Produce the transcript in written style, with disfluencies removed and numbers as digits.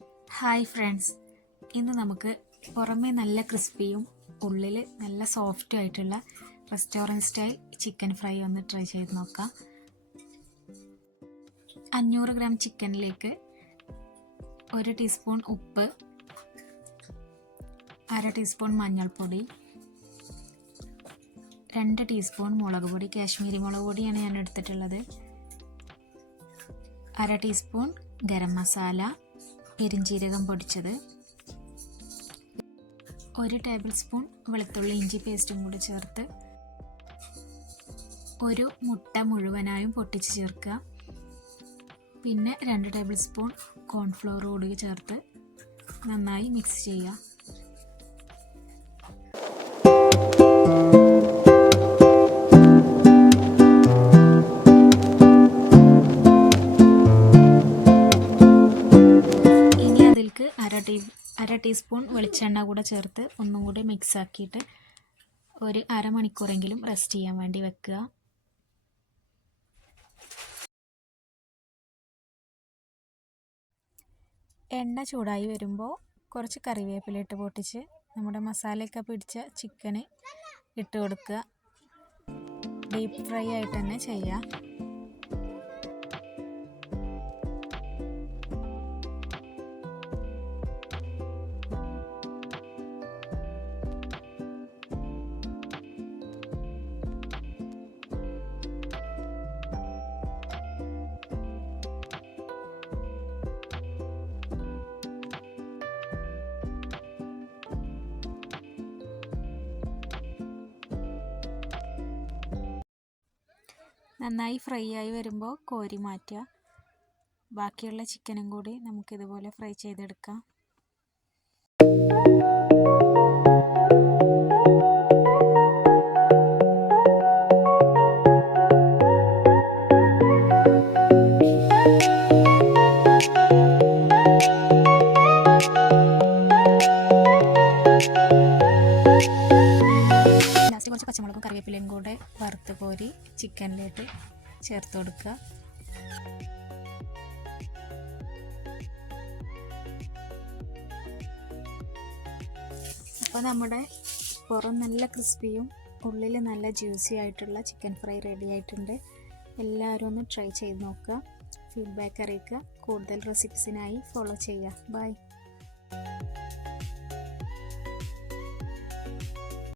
Hi friends, ഇന്ന് നമുക്ക് പുറമേ നല്ല ക്രിസ്പിയും ഉള്ളിൽ നല്ല സോഫ്റ്റും ആയിട്ടുള്ള റെസ്റ്റോറൻറ്റ് സ്റ്റൈൽ ചിക്കൻ ഫ്രൈ ഒന്ന് ട്രൈ ചെയ്ത് നോക്കാം. 500 ഗ്രാം ചിക്കനിലേക്ക് 1 ടീസ്പൂൺ ഉപ്പ്, 1/2 ടീസ്പൂൺ മഞ്ഞൾപ്പൊടി, 2 ടീസ്പൂൺ മുളക് പൊടി, കാശ്മീരി മുളക് പൊടിയാണ് ഞാൻ എടുത്തിട്ടുള്ളത്, 1/2 ടീസ്പൂൺ ഗരം മസാല, പെരിഞ്ജീരകം പൊടിച്ചത്, 1 ടേബിൾ സ്പൂൺ വെളുത്തുള്ളി ഇഞ്ചി പേസ്റ്റും കൂടി ചേർത്ത് 1 മുട്ട മുഴുവനായും പൊട്ടിച്ച് ചേർക്കുക. പിന്നെ 2 ടേബിൾ സ്പൂൺ കോൺഫ്ലവർ കൂടി ചേർത്ത് നന്നായി മിക്സ് ചെയ്യുക. അര ടീസ്പൂൺ വെളിച്ചെണ്ണ കൂടെ ചേർത്ത് ഒന്നും കൂടി മിക്സ് ആക്കിയിട്ട് ഒരു അരമണിക്കൂറെങ്കിലും റെസ്റ്റ് ചെയ്യാൻ വേണ്ടി വെക്കുക. എണ്ണ ചൂടായി വരുമ്പോൾ കുറച്ച് കറിവേപ്പില ഇട്ട് പൊട്ടിച്ച് നമ്മുടെ മസാലയൊക്കെ പിടിച്ച ചിക്കന് ഇട്ട് കൊടുക്കുക. ഡീപ്പ് ഫ്രൈ ആയിട്ട് തന്നെ ചെയ്യുക. നന്നായി ഫ്രൈ ആയി വരുമ്പോൾ കോരി മാറ്റുക. ബാക്കിയുള്ള ചിക്കനും കൂടി നമുക്കിതുപോലെ ഫ്രൈ ചെയ്തെടുക്കാം. കുറച്ച് പച്ചമുളകും കറിവേപ്പിലയും കൂടെ വറുത്ത് കോരി ചിക്കനിലേക്ക് ചേർത്ത് കൊടുക്കുക. അപ്പോൾ നമ്മുടെ പുറം നല്ല ക്രിസ്പിയും ഉള്ളിൽ നല്ല ജ്യൂസി ആയിട്ടുള്ള ചിക്കൻ ഫ്രൈ റെഡി ആയിട്ടുണ്ട്. എല്ലാവരും ഒന്ന് ട്രൈ ചെയ്ത് നോക്കുക. ഫീഡ്ബാക്ക് അറിയിക്കുക. കൂടുതൽ റെസിപ്പീസിനായി ഫോളോ ചെയ്യുക. ബൈ.